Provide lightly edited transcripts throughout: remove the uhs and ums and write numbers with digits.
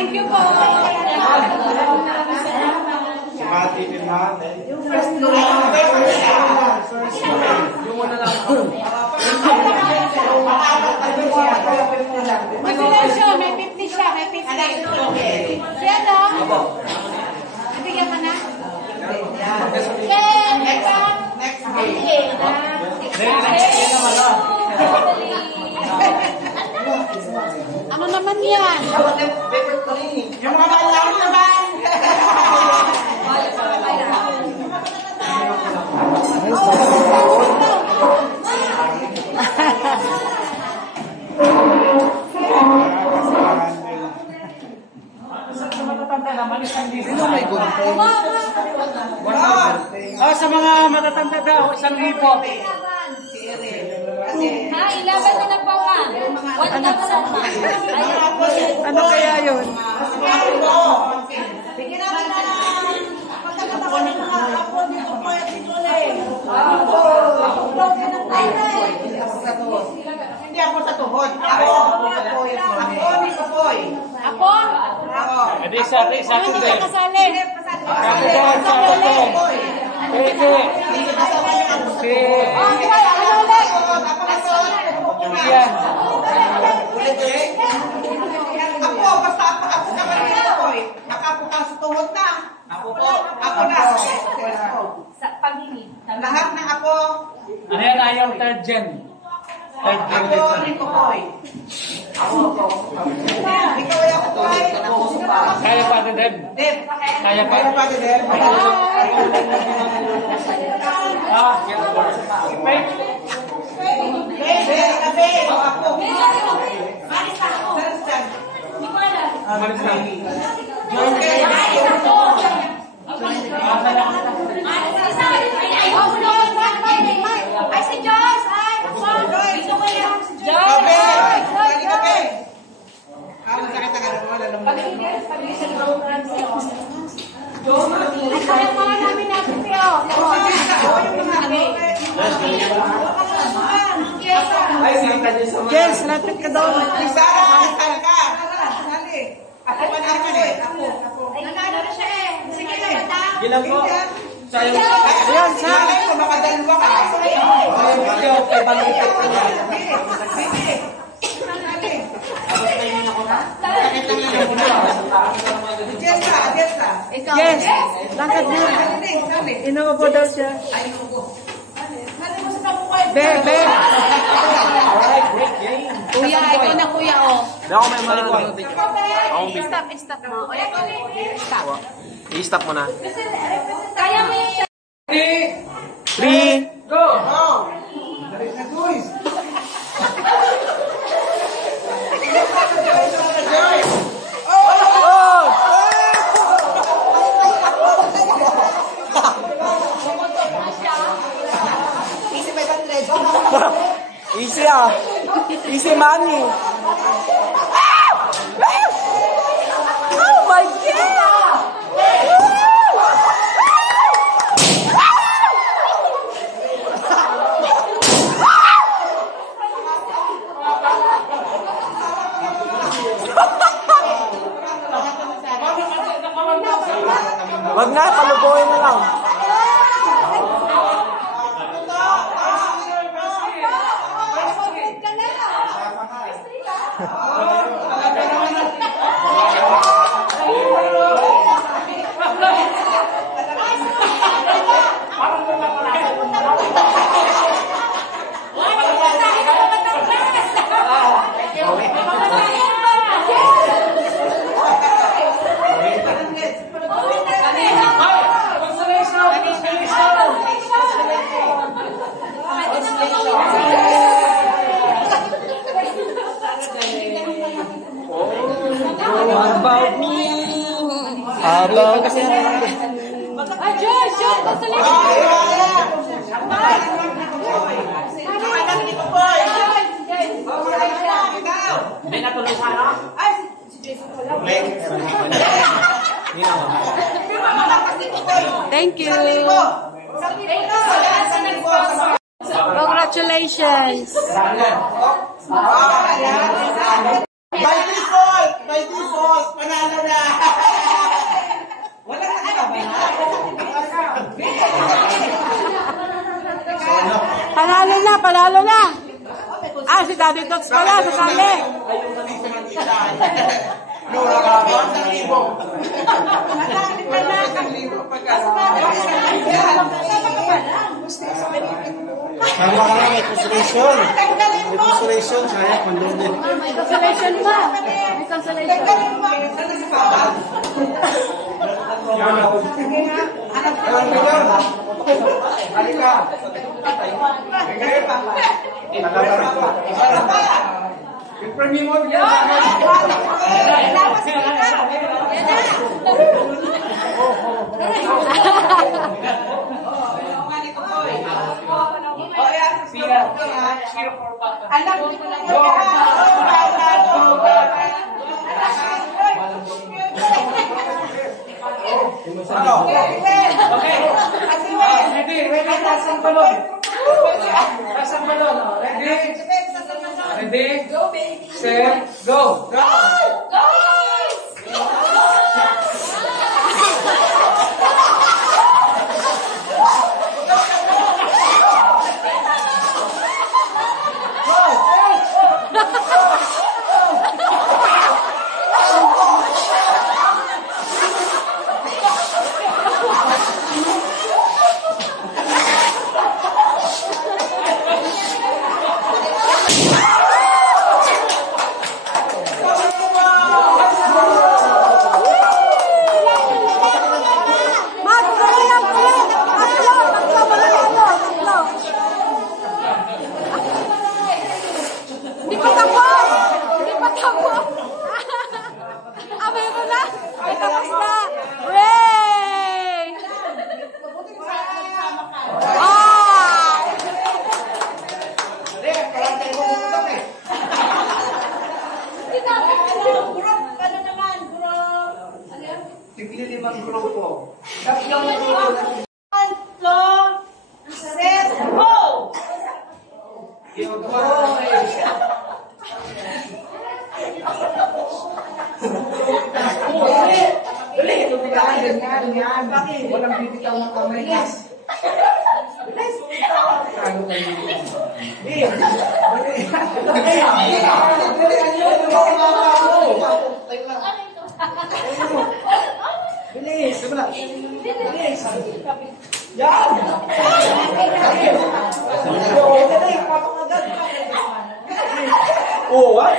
Thank you po. Yung first naman yan. Yung mga malaman naman. Sa matatanda naman, isang libo. Sa mga matatanda daw, 1,000. Ha, ilaban mo na pa ka. 1,000 ma. Ano kaya yun? Bigyan natin na ako dito po yung tituloy. Hindi ako sa tuhod. Ako ni Kapoy. Ako? Edi sa Ano akin hindi din. ka kasali? Pwede. Si... Ano ulit? Yan. Ako, basta ako naman ni Kapoy. Nakapukas sa tuhod na. Ako na. Sa paghingi. Lahat ng ako. Ano yan ayaw third gen? Third gen Ako ni Kapoy. Ikaw ay ako Kapoy. Kaya pa din. Deb. Kaya pa. Kaya pa din, Deb. Ay, si Joyce! Ay, ako! Gusto ko yan si Joyce! Ay, kaya mga namin natin siya. Yes, lapit ka daw. Nanalo na siya eh. Sige na ba ta? Bilang ko. Ayan, sa. Yes, langkad na. Inuupo daw siya. Be. Kuya, ikaw na kuya, oh. Ako may malikwan. Stop mo. Stop. I-stop mo na. Kaya mo yung 3. Go! Easy ah. Easy money. Oh my God! Wag na, palubuhin na lang. About me. About kasi Ay, Joyce! Joyce! Consolation! May natuloy sana? Thank you. Congratulations. By default, panalo na. Wala na kami. Panalo na. Ah, si Daddy Tots pala, sasali. Tama ka lang, may consolation. May consolation, kaya pandodin. May consolation pa. May consolation. Ready? Set, go! Tiglilimang grupo. Walang bibitaw ng kamay. Bilis! Bilis! Yan! Oh, what?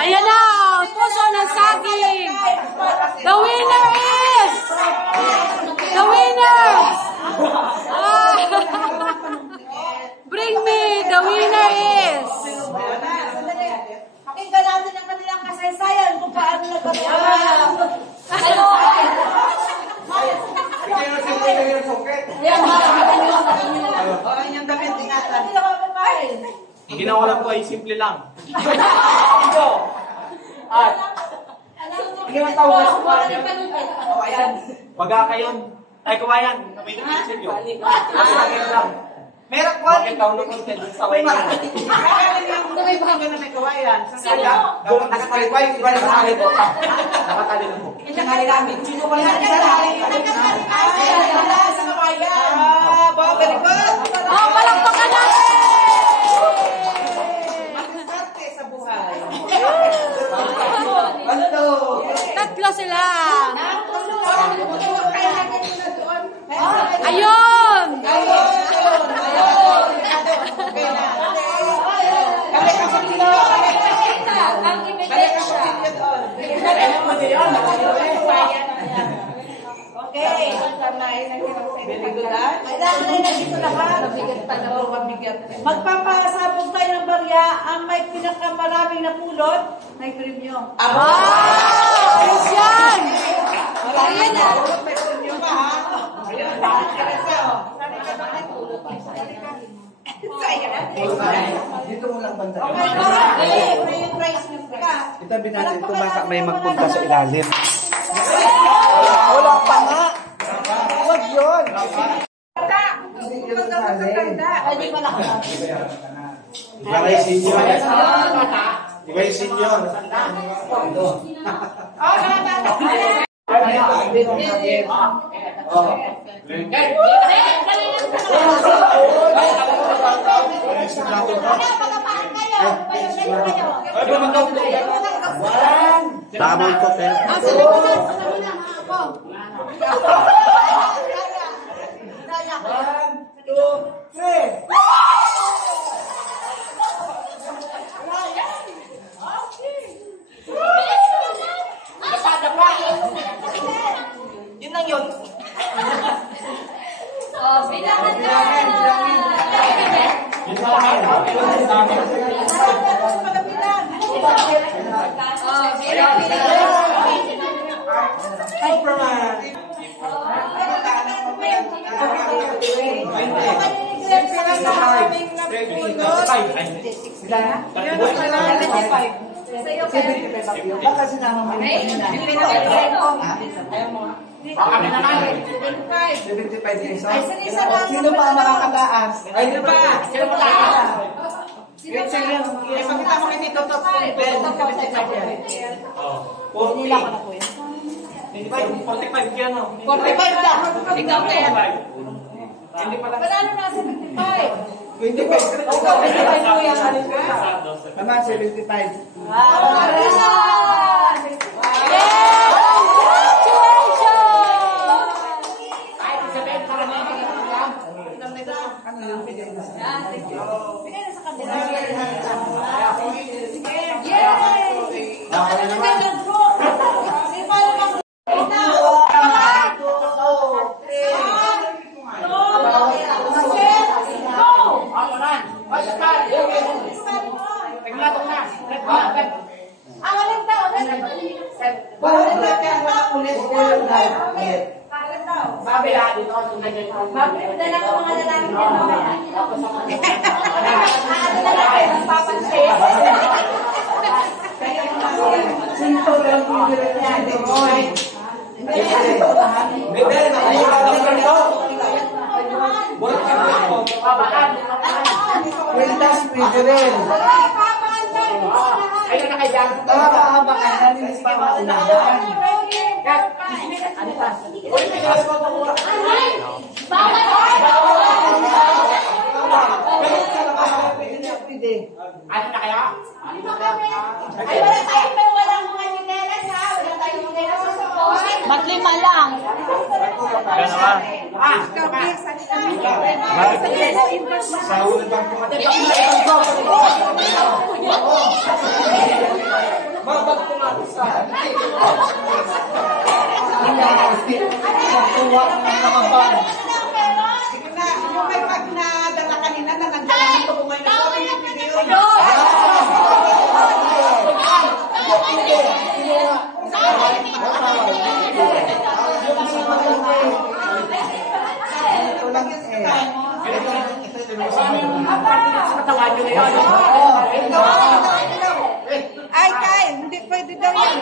Ayan na, puso ng saging. The winner is... The winner! Bring me, the winner is... Pakinggan natin ang kanilang kasaysayan kung paano nagkaroon. Ang ginawa lang ko ay simple lang. Pagkakayon, ay kawayan, may nakikinig yun. Meron ko. Bakit daw nung content sa way na? May bago na may kawayan. Doon nakatalikway, iba na nakatali ko. Nakatali lang po. Nakali namin. Sino ko lang nakali? Sa kawayan. Very good. Oh, palakpakan natin! Masarte sa buhay. Tatlo sila. Ayun! Okay. Kailangan na nandito lahat. Magpapasabog tayo ng barya. Ang may pinakamaraming napulot, may premyo. Ayos yan! Ayan na. May punyo pa ha? Dito mo lang banda. May prize na pa. Itabi natin ito baka may magpunta sa ilalim. Wala pa nga. Huwag yun. Iba yung senior. Iba yung senior. Tama ito, sir. Yun lang yun. Bilangan na! Baka sinama mo yung Kami naman. 75 pesos. Sino pa makakataas? Ay, di ba? Sino mo tayo? Ipakita mo kay Tito Tots kung Ben. 75 yan. 45 yan, no? 45 lang. Ikaw, Ted. Hindi pala. Panalo na 75. 25. Ikaw, 75 po yan. Tama, 75. Ano na kaya? Ay, wala tayo, pero walang mga ninelas, ha? Wala tayong ninelas sa support. Ba't lima lang? Sige na, yung may pag nadala kanina na nandiyan ang tubungan na ito. Ay, Kay, hindi pwede daw yan.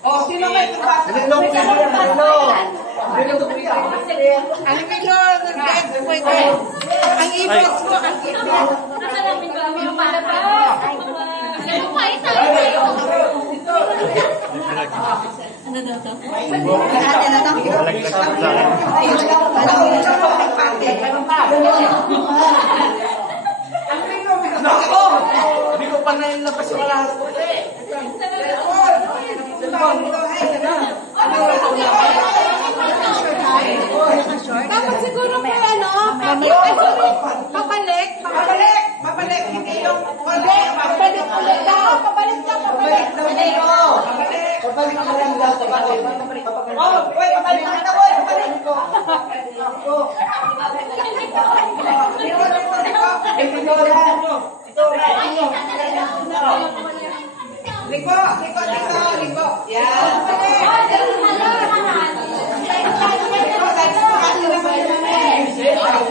Oh, sino may kapatid? Ano? Ang pino, pwede. Ang ibos mo, ang ibos. Nasalamin ko ang mga palabas. Ano pa, isa tayo. Ano daw to? Nako! Hindi ko pa nailabas yung lahat. Pabalik. Mabalik, hindi yung Pabalik ulit daw. Pabalik daw. Pabalik. Pabalik ka lang daw. Pabalik. Oh, wait, mabalik na kita, boy. Mabalik. Liko. Yan.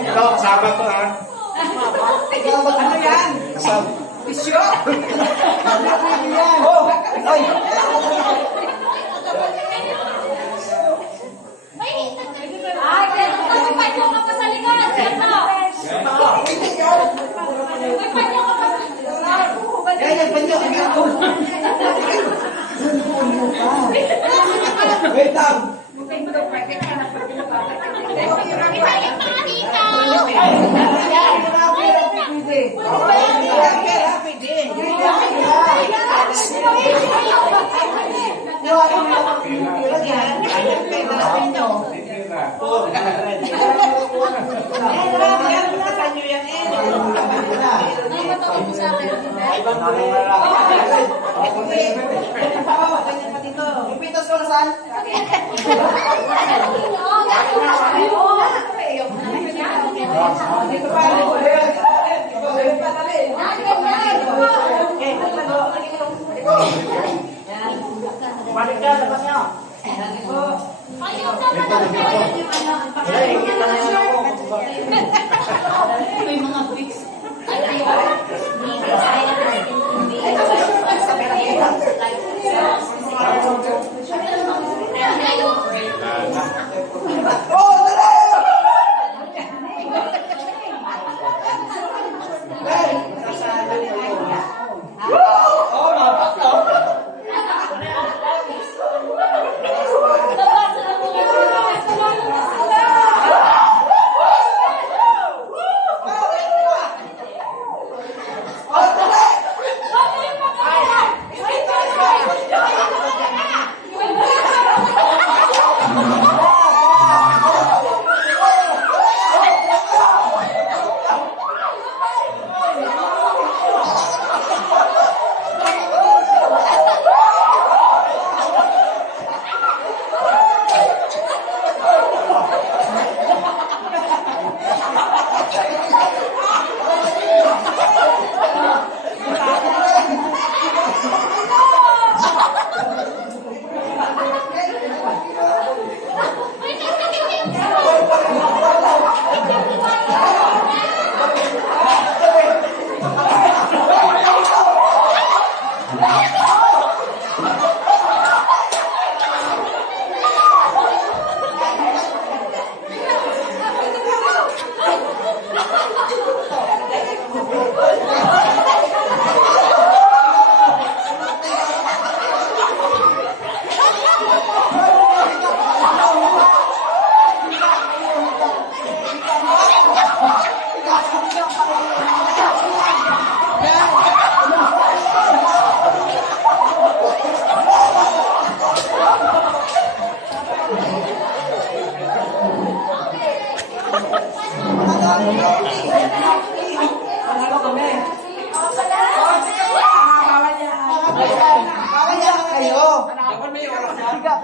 Ikaw, kasama ko ha. Ano yan? Kasama. Bisyo? Oh! Ay! Ay, kaya nagtatapay mo ka pa sa likod. Ano? May panyo ka pa sa likod. Wait lang! Ibalik mga tita. Ipitos ko na saan? Balik ka, labas niya. Ayaw naman may mga bricks.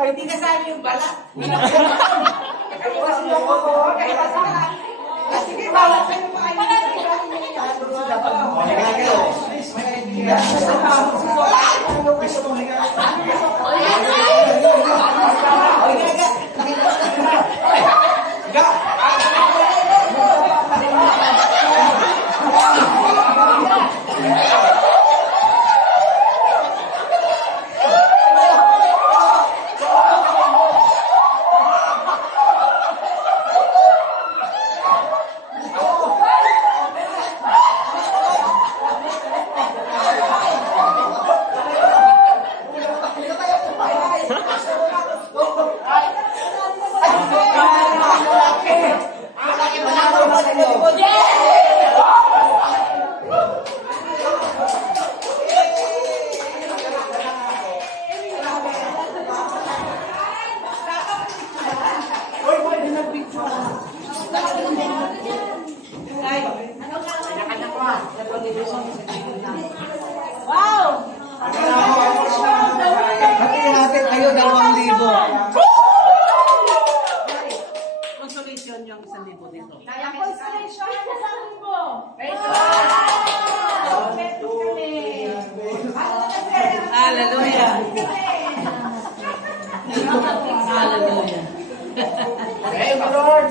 Hindi kasali yung balat. Sige, bawat kayo consolation yung 1,000 dito. Ang consolation, ano sabi mo? Wow! Beto kami. Hallelujah. Hallelujah. Thank you, Lord.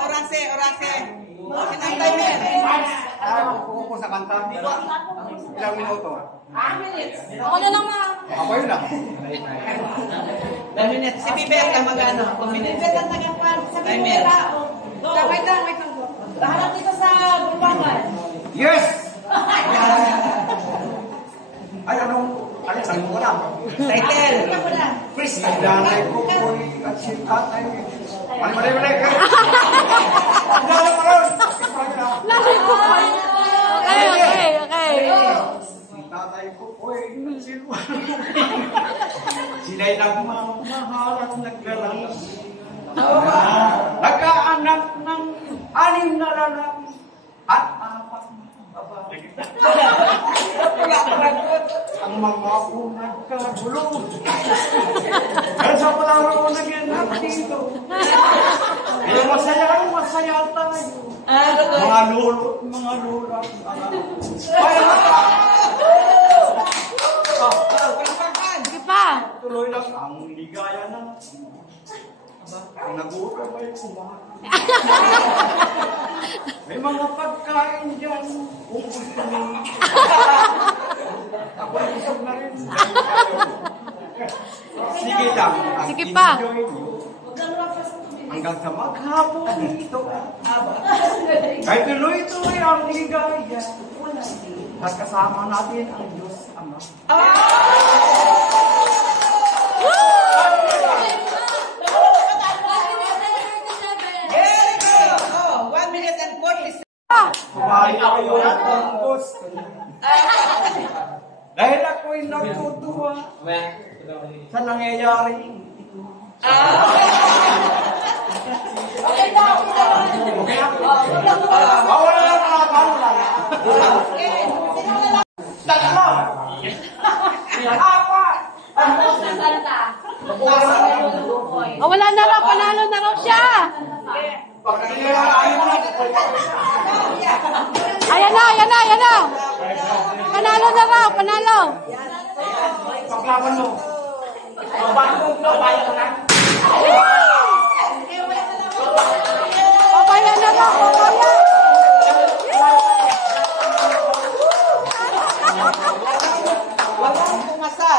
Orase. Sinang timer? Ako po sa kanta. Ilang minuto? Ako na lang ma. Ako yun lang. 2 minutes. Si Piber na mag-ano. 2 minutes. Bibet ang tagapan. Sabi mo Timer. na. Wait lang. Lahat dito sa buwangan. Yes! Ay, anong? Sabi mo ko lang. Title. Freestyle. Nanay ko po at si tatay. Mali. Ang mo ron. Okay. Si tatay ko po sila'y nagmamahal at naggalang. Nagkaanak ng 6 na lalaki at 4 na babae. Ang mga unang kagulo. Kaya sa palaro nagyanap dito. Kaya masaya tayo. Mga lolo, mga lola. Sige pa. Tuloy lang ang ligaya na. Ang nag-uurap ay kumain. May mga pagkain dyan. Kung gusto mo. Ako ay isog na rin. Sige lang. Sige pa. Enjoy nyo. Hanggang sa maghapon ito. Kahit tuloy-tuloy ang ligaya. At kasama natin ang Diyos Ama. Very good. 1 minute and 40 seconds. Kumain ako yun at ang gusto niya. Dahil ako'y natutuwa sa nangyayari ito. Okay daw. Okay ako? Wala lang mga pangula. Tatlo! Apat! Wala na raw. Panalo na raw siya. Pag nangyayari mo na, Ayan na. Panalo na raw. paglaban mo. Babayan mo na. Papaya na raw. Walang pumasa.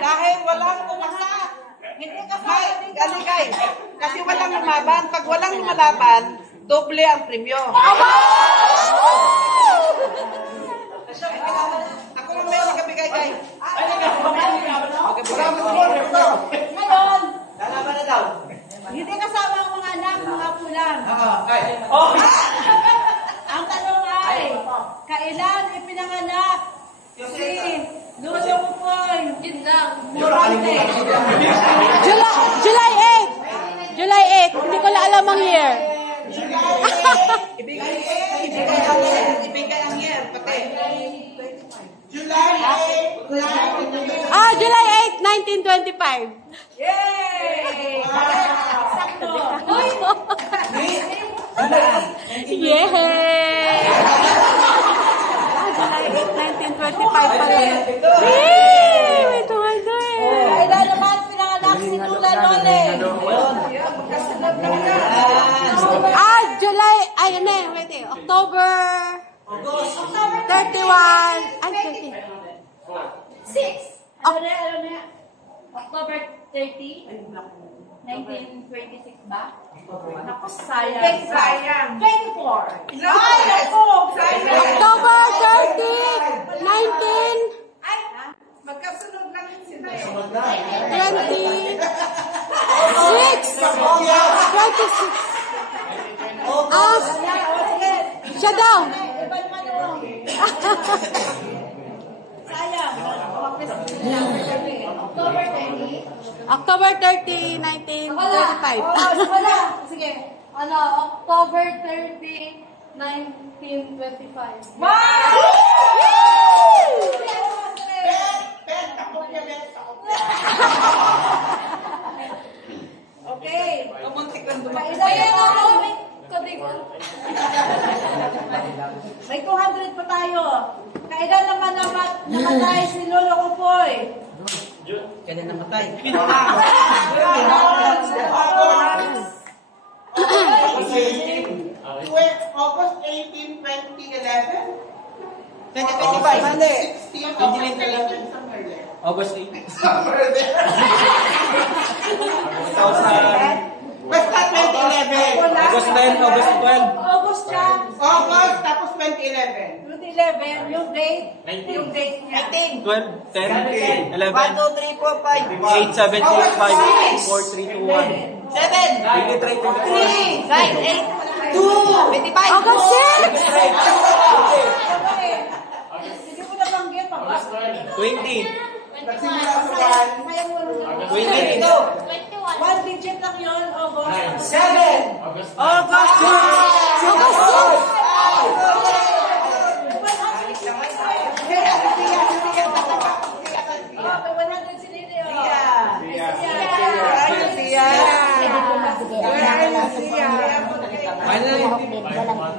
Dahil walang pumasa. Hindi ka guys. Kasi walang lumaban. Pag walang lumalaban, doble ang premyo. Ako mamaya magkabigay guys. Ngayon, Lalaban na daw. hindi kasama ang mga anak, mga pulang. Ang tanong ay, kailan ipinanganak si Lolo Mukoy? Yun lang. Morante. July 8. Hindi ko na alam ang year. Ibigay ang year, pati. July 8, 1925. Yay! Sakto. Uy! Yay! July 8, 1925 pa rin. Yay! May tumago eh. Kailan naman pinanganak si Tula Lole? July, wait eh, October 31, 6. Ano na? October 30? 1926 ba? Ako, sayang. Sayang. 24. Ay, ako, sayang. October 30, 19, Ay, magkasunod lang yun sila eh. 26. 26. Siya daw. Iba naman yung... Sayang. October 30. October 30, 1935. Wala. Sige. October 30, 1925. Wow! Okay. Kamuntik lang dumakas. Kailan ako? May 200 pa tayo. Kailan naman namatay si Lolo Kupoy? Kailan namatay? August 18, 2011? 2025. Mali. 16 August 8. Basta 2011. August 10, August 12. August siya. August, tapos 2011. 2011, yung date. Yung date niya. 12, 10, 11, 1, 2, 3, 4, 5. 8, 7, 6, 5, 4, 3, 2, 1. 7. 23, 23. 9, 8, 2, 25. August 6. Hindi mo nabanggit. 20. Nagsimula sa 20. One digit lang yun, August. 7. August August 6. August 6. May 100 si Lili.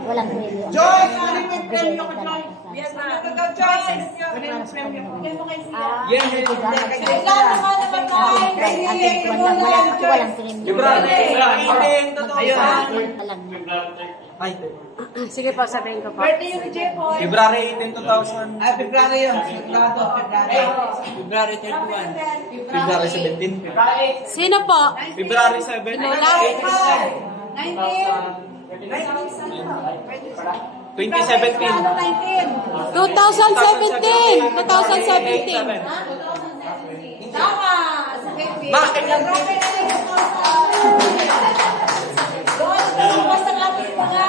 Walang premyo. Joyce, ano yung premyo ko, Joyce? Yes, Joyce. Bigyan mo kay Sia. Yeah, Kailan naman namatay? Walang premyo. Librante. Ayun. Ay, Sige po, sabihin ko po. Birthday yung Jepoy. February 18, 2000. Ah, February yun. February 31. February 17. Sino po? February 7. Lola? 19. 2017. 2017. 2017. Tama! Sa baby. Bakit? Doon, basta ang ating mga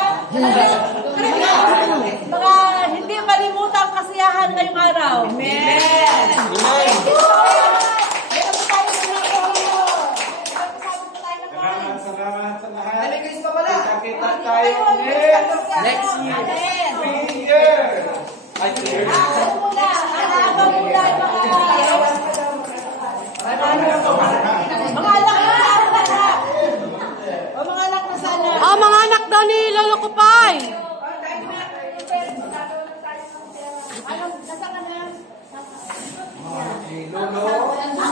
hindi malimutan ang kasiyahan ngayong araw. Amen.